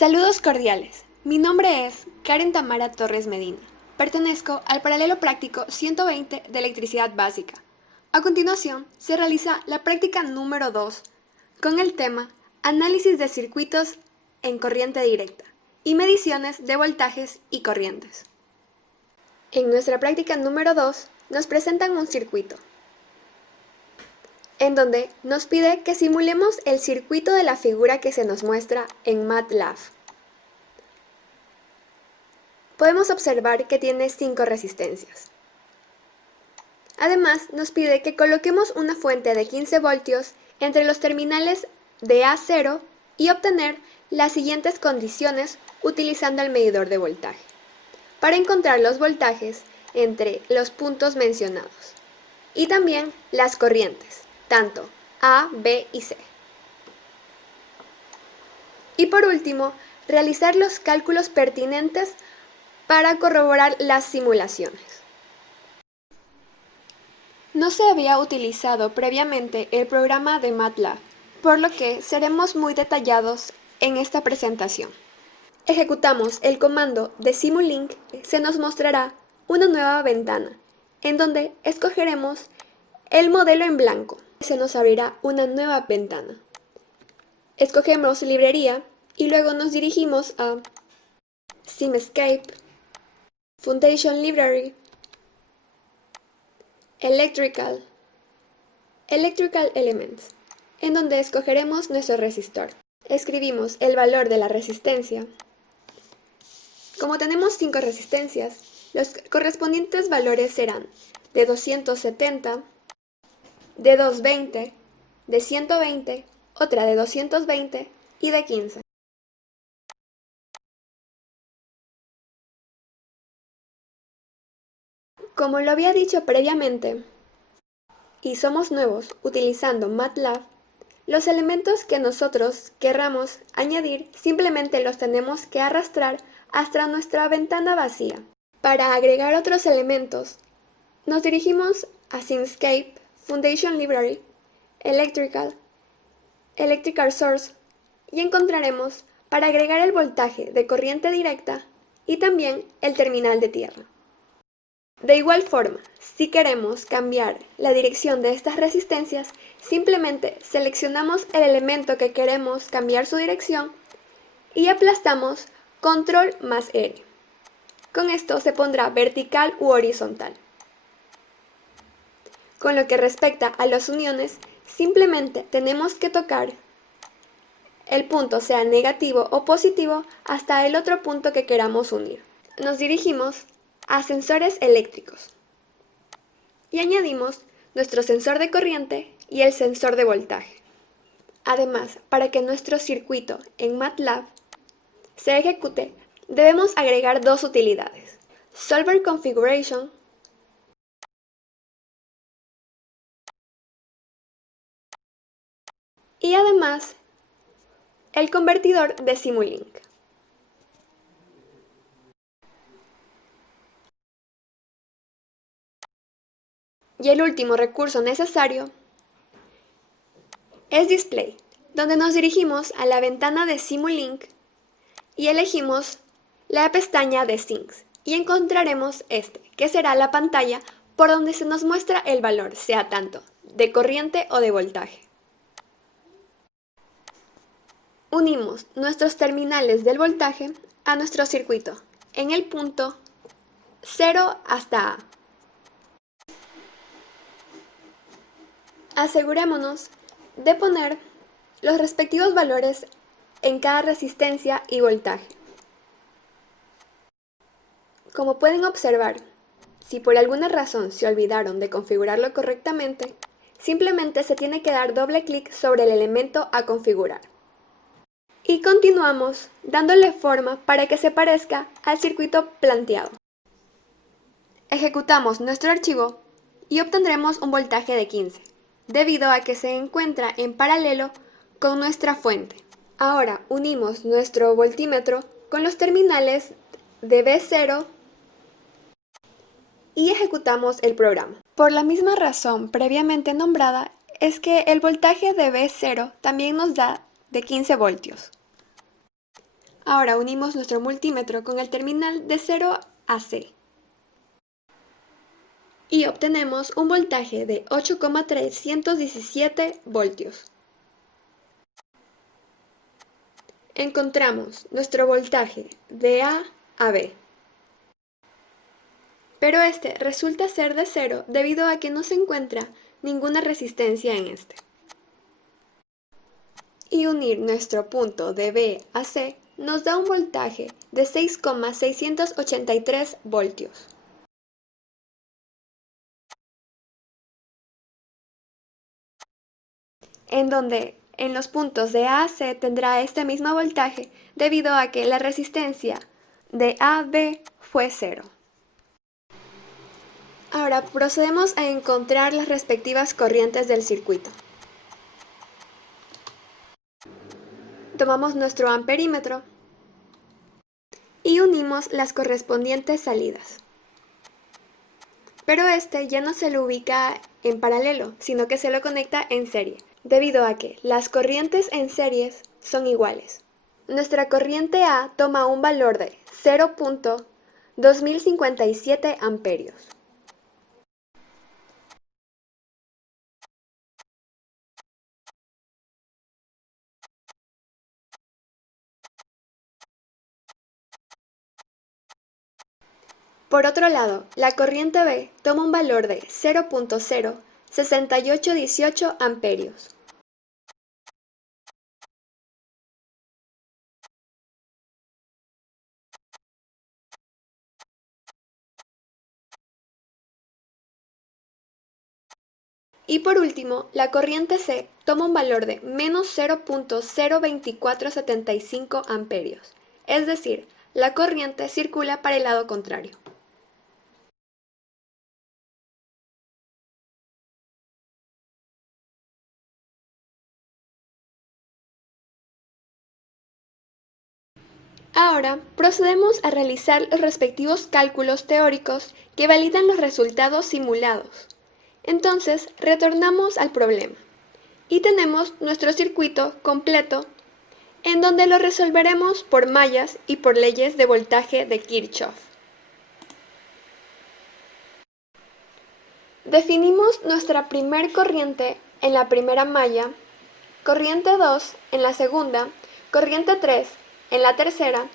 Saludos cordiales. Mi nombre es Karen Tamara Torres Medina. Pertenezco al paralelo práctico 120 de electricidad básica. A continuación, se realiza la práctica número 2 con el tema Análisis de circuitos en corriente directa y mediciones de voltajes y corrientes. En nuestra práctica número 2 nos presentan un circuito, en donde nos pide que simulemos el circuito de la figura que se nos muestra en MATLAB. Podemos observar que tiene 5 resistencias. Además, nos pide que coloquemos una fuente de 15 voltios entre los terminales de A0 y obtener las siguientes condiciones utilizando el medidor de voltaje, para encontrar los voltajes entre los puntos mencionados, y también las corrientes, tanto A, B y C. Y por último, realizar los cálculos pertinentes para corroborar las simulaciones. No se había utilizado previamente el programa de MATLAB, por lo que seremos muy detallados en esta presentación. Ejecutamos el comando de Simulink, se nos mostrará una nueva ventana, en donde escogeremos el modelo en blanco. Se nos abrirá una nueva ventana. Escogemos librería y luego nos dirigimos a Simscape, Foundation Library, Electrical Elements, en donde escogeremos nuestro resistor. Escribimos el valor de la resistencia. Como tenemos 5 resistencias, los correspondientes valores serán de 270, de 220, de 120, otra de 220 y de 15. Como lo había dicho previamente, y somos nuevos utilizando MATLAB, los elementos que nosotros querramos añadir simplemente los tenemos que arrastrar hasta nuestra ventana vacía. Para agregar otros elementos, nos dirigimos a Simscape, Foundation Library, Electrical Source y encontraremos para agregar el voltaje de corriente directa y también el terminal de tierra. De igual forma, si queremos cambiar la dirección de estas resistencias, simplemente seleccionamos el elemento que queremos cambiar su dirección y aplastamos Control más R. Con esto se pondrá vertical u horizontal. Con lo que respecta a las uniones, simplemente tenemos que tocar el punto, sea negativo o positivo, hasta el otro punto que queramos unir. Nos dirigimos a sensores eléctricos y añadimos nuestro sensor de corriente y el sensor de voltaje. Además, para que nuestro circuito en MATLAB se ejecute, debemos agregar 2 utilidades: Solver Configuration y además el convertidor de Simulink. Y el último recurso necesario es Display, donde nos dirigimos a la ventana de Simulink y elegimos la pestaña de Sinks y encontraremos que será la pantalla por donde se nos muestra el valor, sea tanto de corriente o de voltaje. Unimos nuestros terminales del voltaje a nuestro circuito en el punto 0 hasta A. Asegurémonos de poner los respectivos valores en cada resistencia y voltaje. Como pueden observar, si por alguna razón se olvidaron de configurarlo correctamente, simplemente se tiene que dar doble clic sobre el elemento a configurar. Y continuamos dándole forma para que se parezca al circuito planteado. Ejecutamos nuestro archivo y obtendremos un voltaje de 15. Debido a que se encuentra en paralelo con nuestra fuente. Ahora unimos nuestro voltímetro con los terminales de B0 y ejecutamos el programa. Por la misma razón previamente nombrada, es que el voltaje de B0 también nos da de 15 voltios. Ahora unimos nuestro multímetro con el terminal de 0 a C y obtenemos un voltaje de 8,317 voltios. Encontramos nuestro voltaje de A a B. Pero este resulta ser de 0 debido a que no se encuentra ninguna resistencia en este. Y unir nuestro punto de B a C nos da un voltaje de 6,683 voltios. En donde en los puntos de A a C tendrá este mismo voltaje debido a que la resistencia de A a B fue 0. Ahora procedemos a encontrar las respectivas corrientes del circuito. Tomamos nuestro amperímetro y unimos las correspondientes salidas. Pero este ya no se lo ubica en paralelo, sino que se lo conecta en serie, debido a que las corrientes en series son iguales. Nuestra corriente A toma un valor de 0.2057 amperios. Por otro lado, la corriente B toma un valor de 0.06818 amperios. Y por último, la corriente C toma un valor de menos 0.02475 amperios, es decir, la corriente circula para el lado contrario. Ahora procedemos a realizar los respectivos cálculos teóricos que validan los resultados simulados. Entonces, retornamos al problema y tenemos nuestro circuito completo en donde lo resolveremos por mallas y por leyes de voltaje de Kirchhoff. Definimos nuestra primer corriente en la primera malla, corriente 2 en la segunda, corriente 3 en la tercera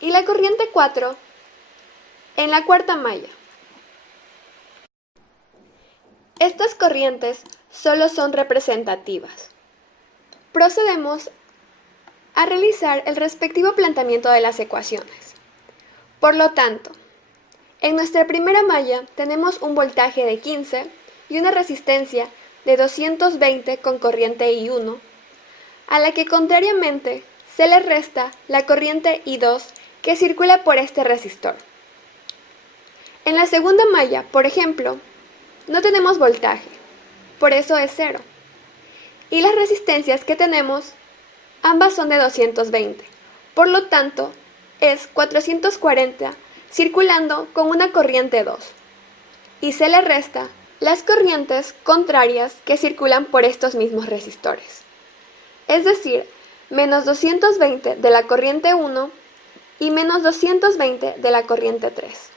y la corriente 4 en la cuarta malla. Estas corrientes solo son representativas. Procedemos a realizar el respectivo planteamiento de las ecuaciones. Por lo tanto, en nuestra primera malla tenemos un voltaje de 15 y una resistencia de 220 con corriente I1, a la que contrariamente se le resta la corriente I2 que circula por este resistor. En la segunda malla, por ejemplo, no tenemos voltaje, por eso es 0. Y las resistencias que tenemos, ambas son de 220, por lo tanto es 440 circulando con una corriente 2. Y se le resta las corrientes contrarias que circulan por estos mismos resistores. Es decir, menos 220 de la corriente 1 y menos 220 de la corriente 3.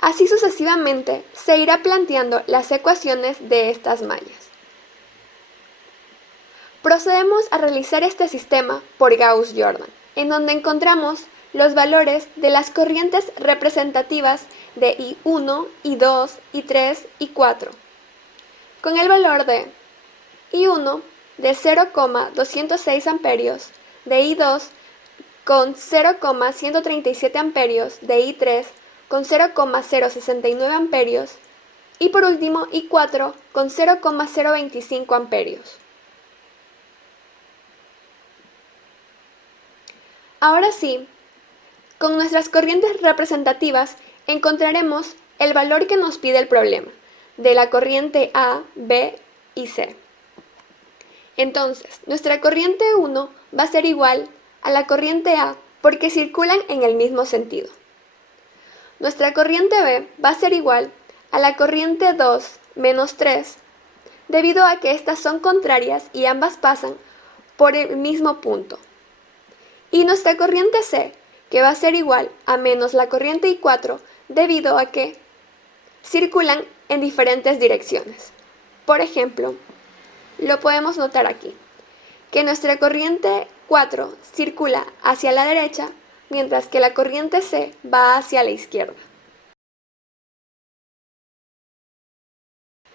Así sucesivamente se irá planteando las ecuaciones de estas mallas. Procedemos a realizar este sistema por Gauss-Jordan, en donde encontramos los valores de las corrientes representativas de I1, I2, I3 y 4, con el valor de I1 de 0,206 amperios, de I2 con 0,137 amperios, de I3 con 0,069 amperios y por último I4 con 0,025 amperios. Ahora sí, con nuestras corrientes representativas encontraremos el valor que nos pide el problema, de la corriente A, B y C. Entonces, nuestra corriente 1 va a ser igual a la corriente A porque circulan en el mismo sentido. Nuestra corriente B va a ser igual a la corriente 2 menos 3, debido a que estas son contrarias y ambas pasan por el mismo punto. Y nuestra corriente C, que va a ser igual a menos la corriente I4 debido a que circulan en diferentes direcciones. Por ejemplo, lo podemos notar aquí, que nuestra corriente 4 circula hacia la derecha, mientras que la corriente C va hacia la izquierda.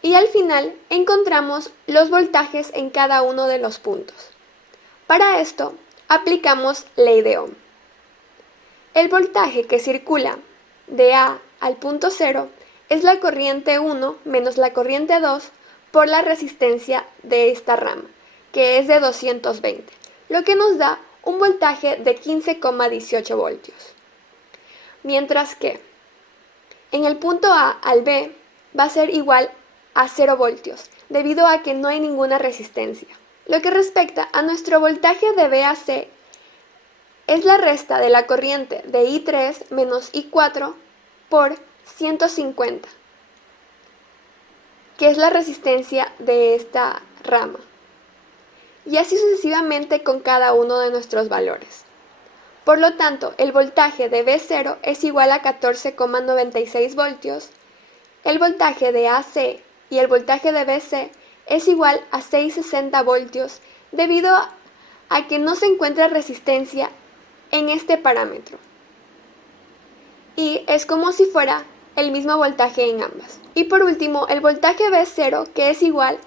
Y al final encontramos los voltajes en cada uno de los puntos. Para esto, aplicamos ley de Ohm. El voltaje que circula de A al punto 0 es la corriente 1 menos la corriente 2 por la resistencia de esta rama, que es de 220, lo que nos da un voltaje de 15,18 voltios. Mientras que en el punto A al B va a ser igual a 0 voltios, debido a que no hay ninguna resistencia. Lo que respecta a nuestro voltaje de B a C, es la resta de la corriente de I3 menos I4 por 150, que es la resistencia de esta rama. Y así sucesivamente con cada uno de nuestros valores. Por lo tanto, el voltaje de B0 es igual a 14,96 voltios, el voltaje de AC y el voltaje de BC es igual a 660 voltios debido a que no se encuentra resistencia en este parámetro. Y es como si fuera el mismo voltaje en ambas. Y por último, el voltaje B0, que es igual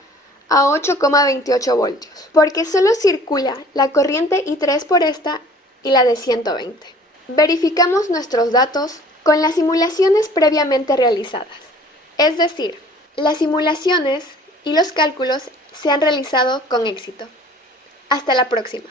a 8,28 voltios, porque solo circula la corriente I3 por esta y la de 120. Verificamos nuestros datos con las simulaciones previamente realizadas. Es decir, las simulaciones y los cálculos se han realizado con éxito. Hasta la próxima.